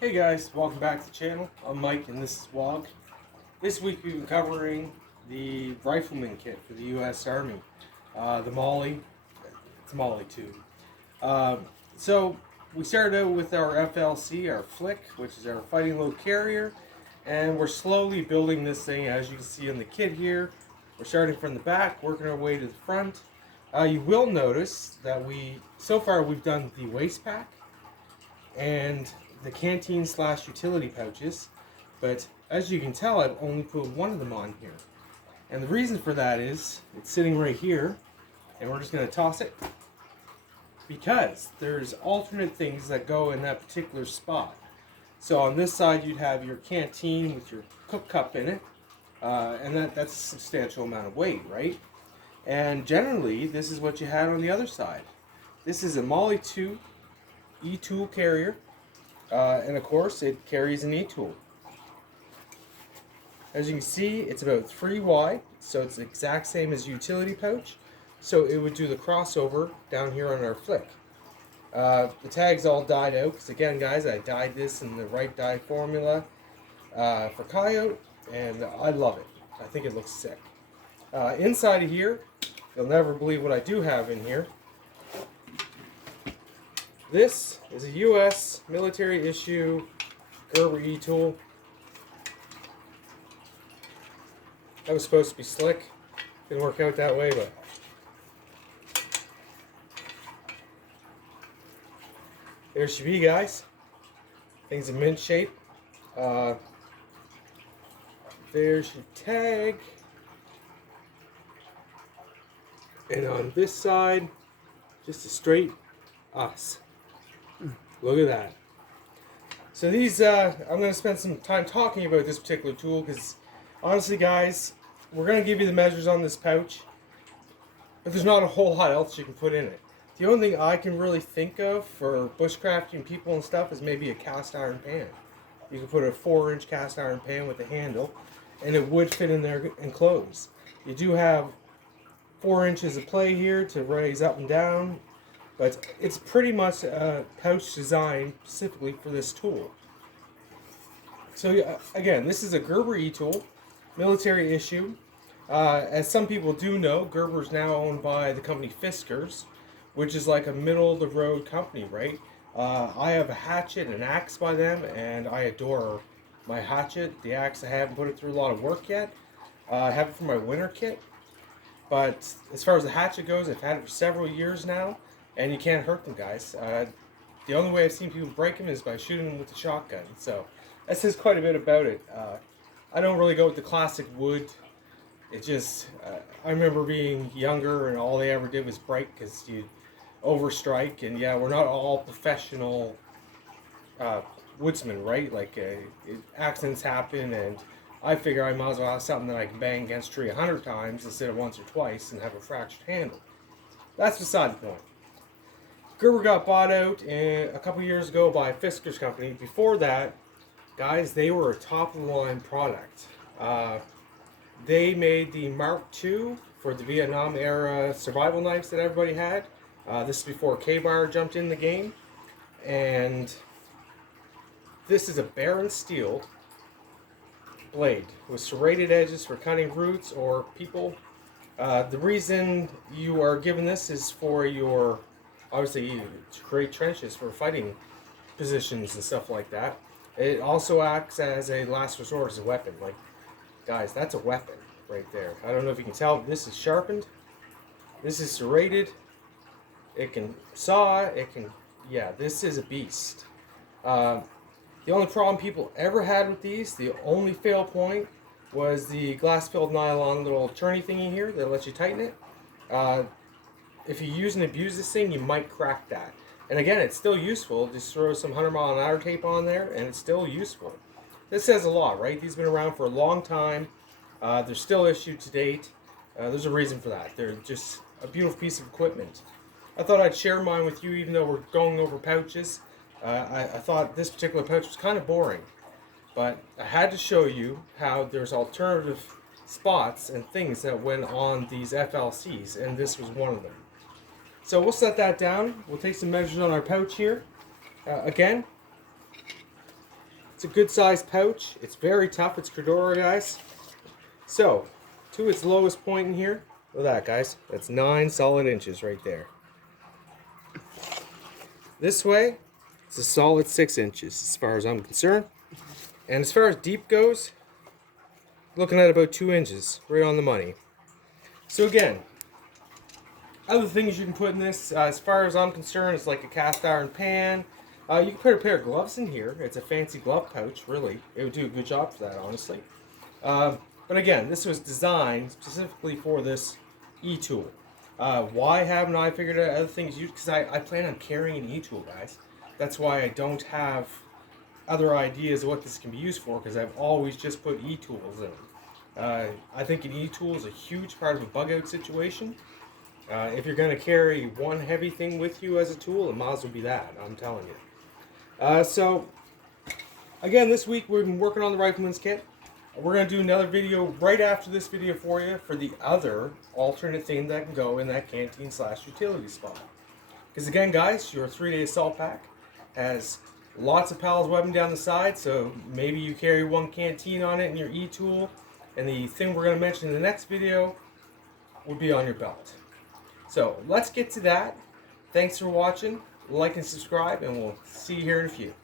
Hey guys, welcome back to the channel. I'm Mike and this is Wog. This week we've been covering the rifleman kit for the U.S. Army. The molle, it's molle too. So we started out with our FLC, our flick, which is our fighting load carrier, and we're slowly building this thing as you can see in the kit here. We're starting from the back, working our way to the front. You will notice that so far we've done the waist pack and the canteen slash utility pouches, but as you can tell, I've only put one of them on here. And the reason for that is it's sitting right here, and we're just going to toss it because there's alternate things that go in that particular spot. So on this side, you'd have your canteen with your cook cup in it, and that's a substantial amount of weight, right? And generally, this is what you had on the other side. This is a molle 2 etool carrier, and of course it carries an etool. As you can see, it's about 3 wide, so it's the exact same as utility pouch, so it would do the crossover down here on our flick. The tags all dyed out because, again guys, I dyed this in the right dye formula for coyote, and I love it. I think it looks sick. Inside of here, you'll never believe what I do have in here. This is a U.S. military issue Gerber etool. That was supposed to be slick. Didn't work out that way, but there she be, guys. Things in mint shape. There's your tag. And on this side, just a straight us. Look at that. So these, I'm going to spend some time talking about this particular tool because, honestly guys, we're going to give you the measures on this pouch, but there's not a whole lot else you can put in it. The only thing I can really think of for bushcrafting people and stuff is maybe a cast iron pan. You can put a 4-inch cast iron pan with a handle, and it would fit in there and close. You do have 4 inches of play here to raise up and down, but it's pretty much a pouch designed specifically for this tool. So again, this is a Gerber etool, military issue. As some people do know, Gerber is now owned by the company Fiskars, which is like a middle-of-the-road company, right? I have a hatchet and an axe by them, and I adore my hatchet. The axe, I haven't put it through a lot of work yet. I have it for my winter kit. But as far as the hatchet goes, I've had it for several years now, and you can't hurt them, guys. The only way I've seen people break them is by shooting them with the shotgun. So that says quite a bit about it. I don't really go with the classic wood. It just, I remember being younger and all they ever did was break because you overstrike. And yeah, we're not all professional woodsmen, right? Like accidents happen, and I figure I might as well have something that I can bang against a tree 100 times instead of once or twice and have a fractured handle. That's beside the point. Gerber got bought out a couple years ago by Fiskars Company. Before that, guys, they were a top-of-the-line product. They made the Mark II for the Vietnam-era survival knives that everybody had. This is before K-Bar jumped in the game. And this is a Baron steel blade with serrated edges for cutting roots or people. The reason you are given this is for your, obviously, to create trenches for fighting positions and stuff like that. It also acts as a last resort, as a weapon. Like, guys, that's a weapon right there. I don't know if you can tell, but this is sharpened. This is serrated. It can saw. It can, yeah, this is a beast. The only problem people ever had with these, the only fail point, was the glass-filled nylon little churny thingy here that lets you tighten it. If you use and abuse this thing, you might crack that. And again, it's still useful. Just throw some 100-mile-an-hour tape on there, and it's still useful. This says a lot, right? These have been around for a long time. They're still issued to date. There's a reason for that. They're just a beautiful piece of equipment. I thought I'd share mine with you, even though we're going over pouches. I thought this particular pouch was kind of boring, but I had to show you how there's alternative spots and things that went on these FLCs, and this was one of them. So we'll set that down. We'll take some measures on our pouch here. Again, It's a good sized pouch. It's very tough. It's Cordura, guys. So, to its lowest point in here, look at that, guys. That's 9 solid inches right there. This way, it's a solid 6 inches as far as I'm concerned. And as far as deep goes, looking at about 2 inches, right on the money. So again, other things you can put in this, as far as I'm concerned, is like a cast iron pan. You can put a pair of gloves in here. It's a fancy glove pouch, really. It would do a good job for that, honestly. But again, this was designed specifically for this etool. Why haven't I figured out other things? Because I plan on carrying an etool, guys. That's why I don't have other ideas of what this can be used for, because I've always just put e-tools in them. I think an e-tool is a huge part of a bug out situation. If you're going to carry one heavy thing with you as a tool, it might as well be that, I'm telling you. So, again, this week we've been working on the rifleman's kit. We're going to do another video right after this video for you for the other alternate thing that can go in that canteen/utility spot. Because again, guys, your 3-day assault pack has lots of pals webbing down the side, so maybe you carry one canteen on it in your e-tool, and the thing we're going to mention in the next video will be on your belt. So let's get to that. Thanks for watching. Like and subscribe, and we'll see you here in a few.